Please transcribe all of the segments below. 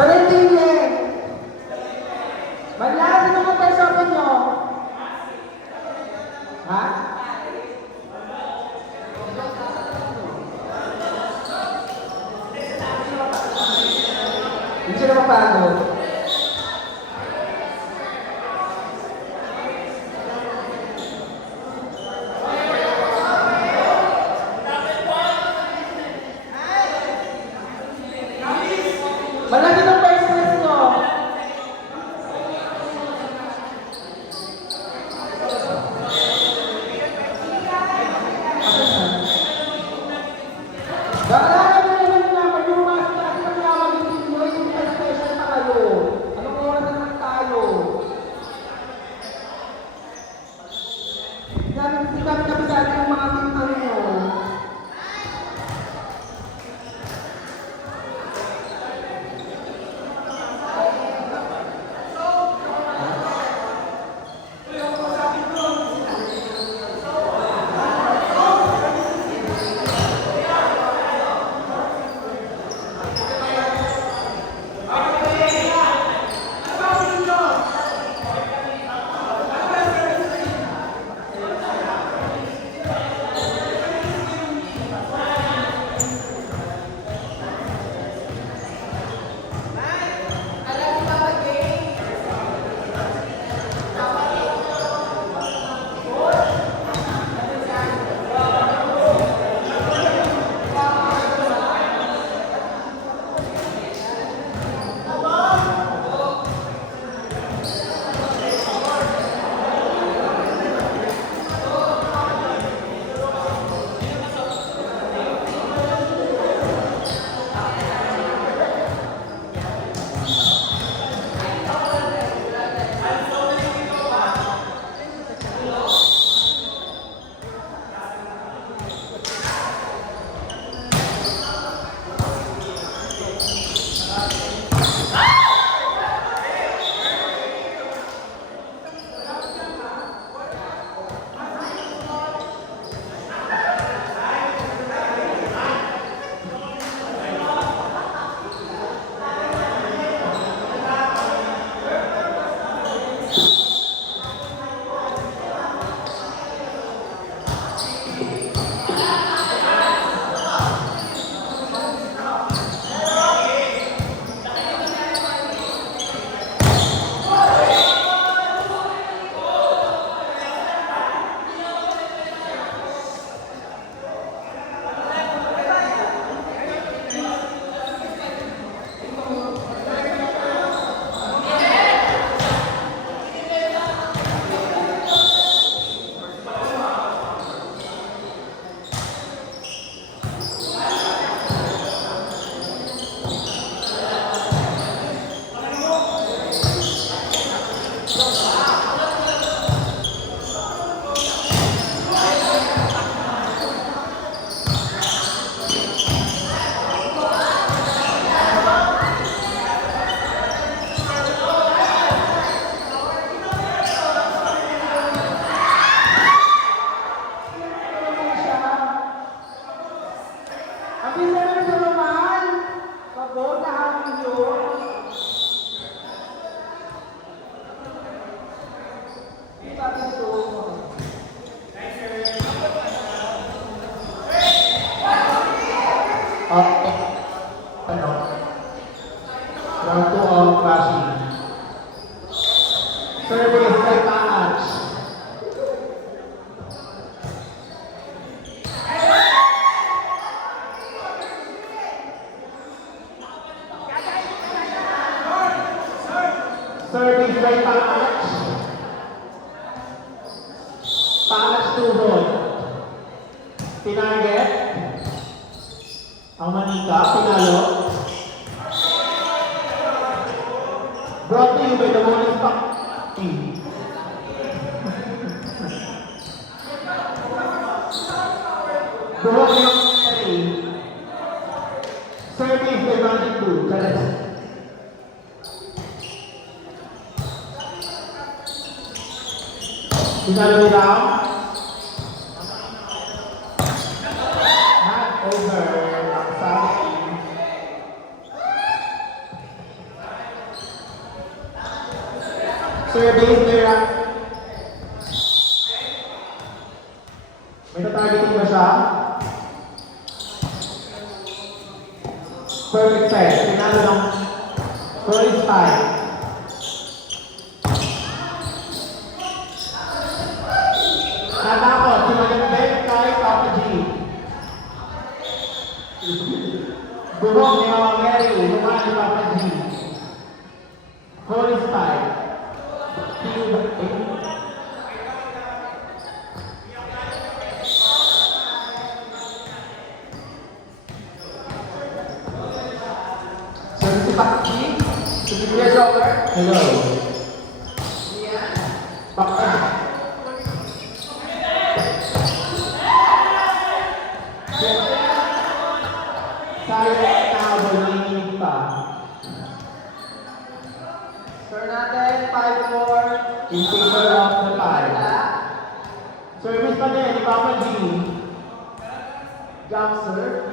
Valentine! Manlado naman tayo sa akin nyo. Ha? Hindi sila mapagod. Malaki ng pa-stress nyo. Daalala nyo naman na pag lumas na kasi paglaman yung team nyo, hindi pa special pa kayo. Anong oras na naman tayo? Hindi kami kabisado yung mga team nyo. Round 2 of crashing. Service by Paach. Service by Paach. Paach tuhod. Tinarget. Ang manika, pinalo. Brought to you by the Bonus Pack team. Buhok yung service by Magic 2. Charis. Pinalo nila. Not over. Ang sabi. Service, may tatargeting ba siya? Perfect set. Pinalo ng first time. Natakot, si Magandang kay Papa G. Bubong ni Mama Mary, lumaan ni Papa G. First time. Si Pakchi, si Julia Joker. Hello. Yan. Pakchi. Silent na habang nanginginig pa. Sir natin, 5-4. In favor of the 5. Service pa din, ni Papa G. Jump, sir.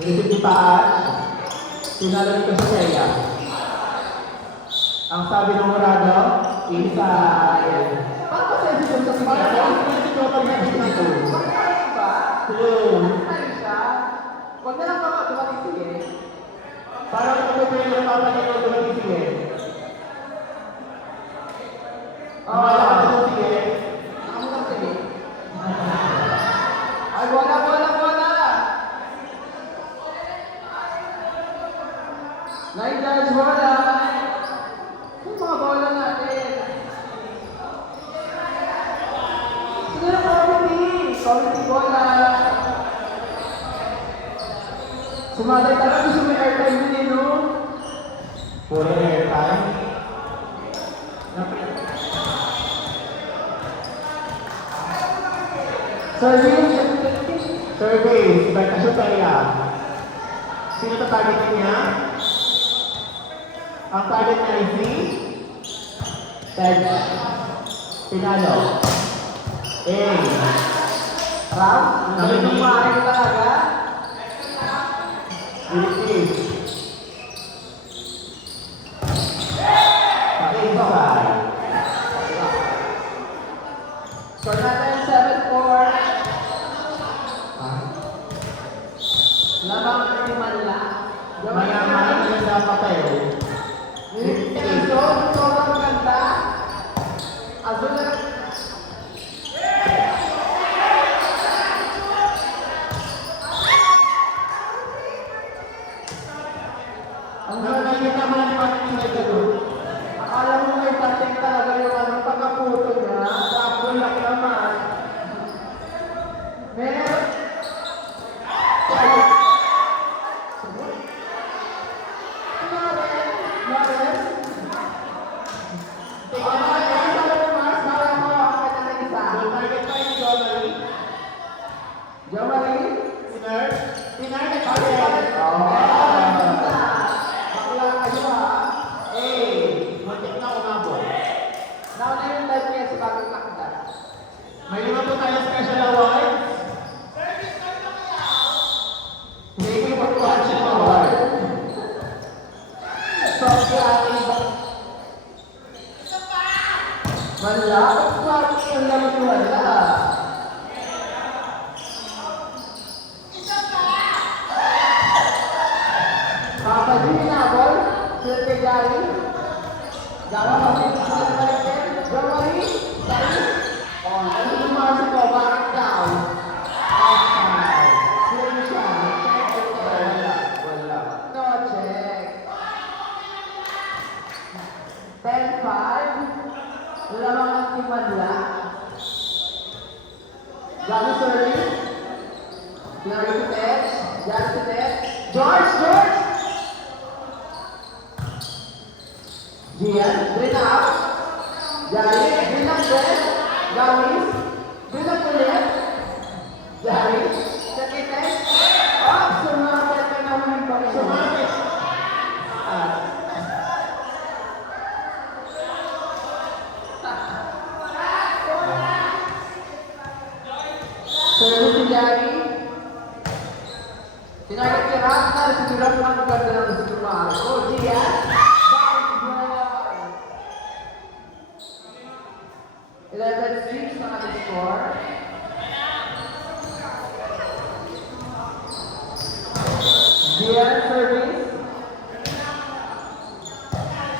Receive ni Paas. Sinalo ni Kaseya. Ang sabi ng Murado, inside. Paano ba sa isip sa siya? Paano si Total na dito? Ba? True. Huwag na lang mga dumating sige. Parang kapupili ng Papa Nino dumating sige. Sige. Nakamulang sige. Ay, wala. Nine yards bola. Yung mga bola natin. Sige na quality bola. Sumatay talaga gusto may airtime din eh, no? Puro airtime. Service, Bertasyo Peya. Sino tatargetin niya? Ang target niya ay si Ted Pinalo. Ram? Ang kumain ko talaga? Philippines. Inside. So natin 7-4. Lamang ni Manila. Mayaman yung dapat tayo. Sobrang ganda. Azul na. Ang ganda niya naman ang pating na ito. Akala mo may pating talaga yung anong pagkaputo niya. Tapos lang naman. Meron. May lima po tayo special award. Hindi ko pagkuhan siya award. Wala. Ang lamang wala. Papa G Nabol, Sir Kejari, Jawa Pagkakas, Jawari, Sari, ano yung Marcy ko, bakit daw? Outside. Sino siya? Wala. No, check. 10-5. Wala mga antimadla. Gano Sirly. Gano si Ted. Gano si Ted. George! Gian, bring up. Jari, bring up there. Gawis, bring up ulit. Jari, sakit. Sumapit ka naman pa. Sumapit. Service si Jari. Tinagad kay Ragnar, si Ragnar ang ganda ng si Kumar. Oh, Gian. Gian, service.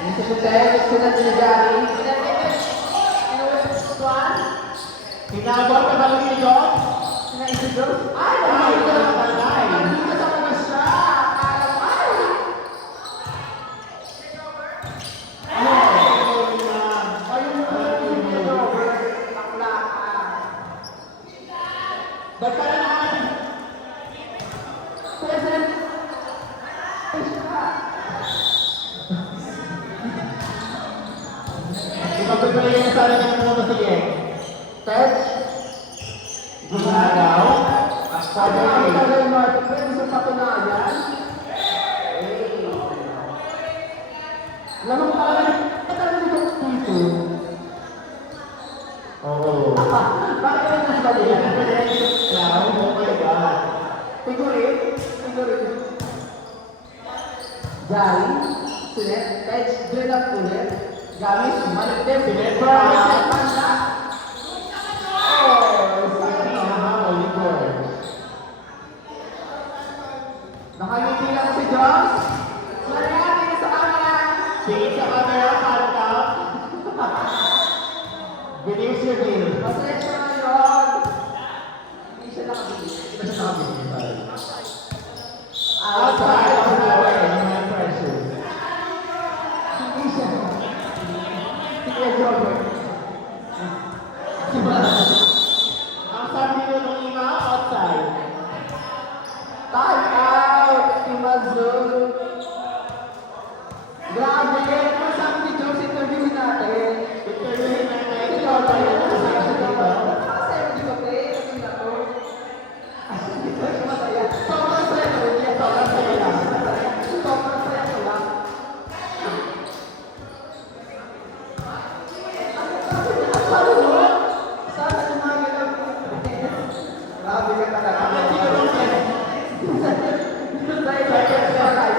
Mr. Putek, sunod ni Gary. Tinabot ka ba ni John? Sinaisigos? Ay, Nandito nandito sa mga siya. Ay! Ayun na, ayun na, Robert. Akla ka. Ba't pala naman? Present. Ay, siya. Ipagpipilay niya sa akin ng mga sige. Touch. Gumagaw. Sabi ang tagay Martin, pwede sa patunayan. Lamang talaga, talaga dito dito. Oo. Bakit yun nasa bali? Oh my God. Figurine. Gary, Sinet, Touch, drill up ulit. Gamit, maliktim, Sinet, Brian, Panda. Nakangiti lang si Jones. Marami sa camera. Tingin sa camera, kanta. Believe your deal. Pasensya na yun. Hindi siya nakabili. Ito siya nakabili, sorry. Outside of the way. My precious. Hindi siya. Sige, Robert. Ang sabi nyo nung ima, outside. Time out. Timazul. Grabe. Ano sabi ni Jones, interviewin natin. Interviewin na na ito. Ikaw tayo. Masaya siya dito. Kasi hindi ko tayo. Kasi na to. Masaya. Sobrang saya ko. Hindi ako. Sobrang saya lang. Sobrang saya ko lang. Sabi mo? Sabi mo mga ganun. Grabe ka talaga. Ang sino bang sa'yo? Dahil sa kaya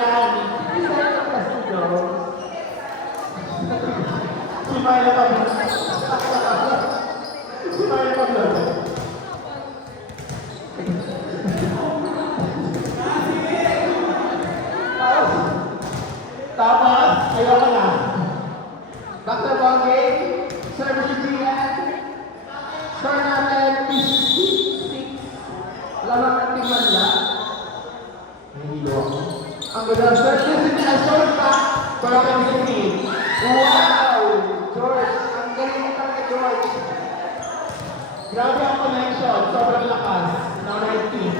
Yan. isa yung kastudo. Sumaya pa ba? Sumaya pa ba? Tapos, ayoko na. Back to ball game. Service to Gian. Score natin 56. Lamang ng Team Manla. Nahihilo ako. Ang ganda. Service to Azor pa. Pero kami sa team. Wow! George. Ang galing mo talaga, George. Grabe ang connection. Sobrang lakas. Ng right team.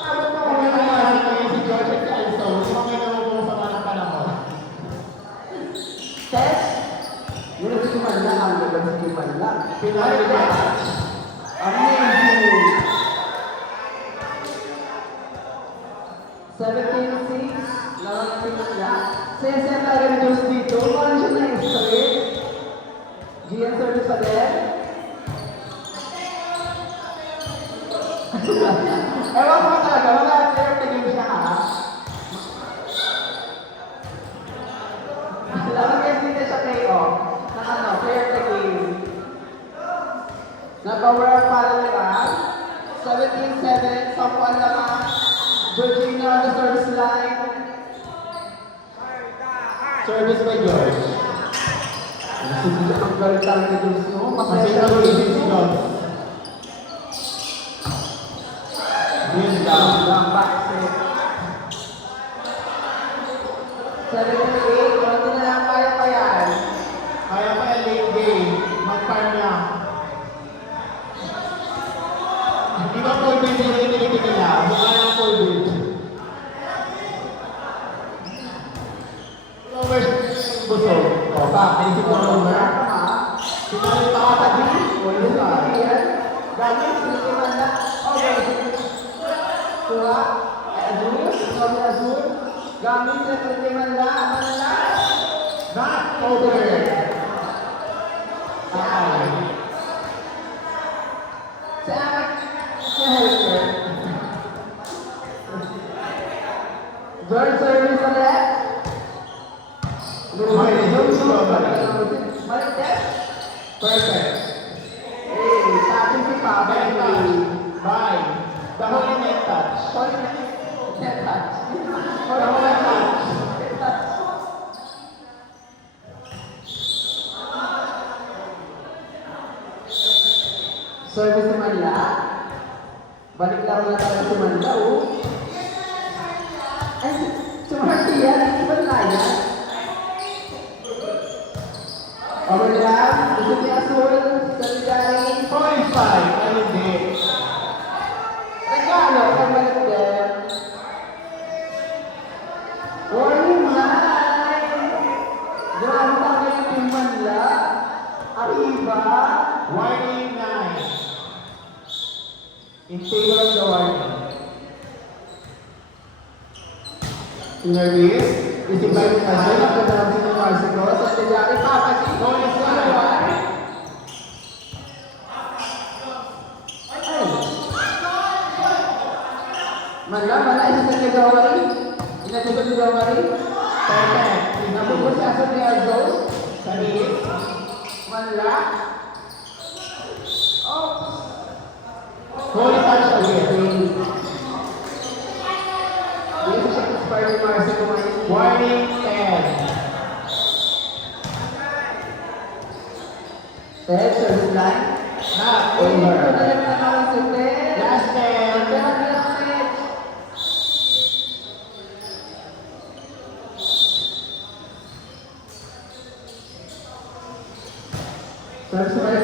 Ano mo? Kung may nangyari kayo si George at si Alison, mga naman sa mga panahon. Test. Yun ang Team Manla. Ang ganda sa Team Manla. Pinali ba? Amazing. 17-6. Lamang ng Team Manla. Saya-saya talaga ni Jones dito. Parang siya na-straight. Gian service pa din. Ewan ko talaga, mga player na game siya ha. Lamang kasi dito siya playoff. Na ano, player na game. Nag-work para nila. 17-7, Samuan naman. Georgina on the service line. Service by George. Sige, ang galing talaga ni Jones, no? Masaya Kasi siya. nalulisin si George. Yun lang. Lang, back set. 7-8, konti na lang kaya pa yan. Kaya pa yung late game. Mag-farm lang. Di ba full bench yung itinigil nila? Mukha ng full bench. Lower busog. O, pa, naisip ko lower. Sinali pa ka tabi. O, yun na. Gamit, hindi man na. Okay. Kuha. Azul. Sabi Azul. Gamit, hindi man na. Manla. Not over. Okay. Sa akin, sa helper. George service ulit. Marites. Perfect. Eh, sa akin si Papa. Bye. Bye. The whole net touch. Point Net touch. Or wala touch. Net touch. Service si Manla. Balik laro na tayo si Manla, oh. Ay, si Marcia, hindi ba naya? Overlap, gusto niya Azul, Daligay. 45. Ano hindi? Regalo, pabalik din. Warning line! Grabe tayo yung Team Manla. Arriba. Warning 9. In favor of the warning. Service. Isip ba yung kaso? Napagdaan si Marcico. Sa Daligay, papasin. Goal is Ay! Manla, isa sa Gawari. Inatugot ni Gawari. Perfect. Nabubos si Azul ni Arjo. Service. Manla. Oh! Goal is touch again. Dito siya inspired ni Marcia kumain. Warning 10. Ted, service line. Not Ito na over. lang naman si Ted. Last 10. Ted, ang Ted. Service line.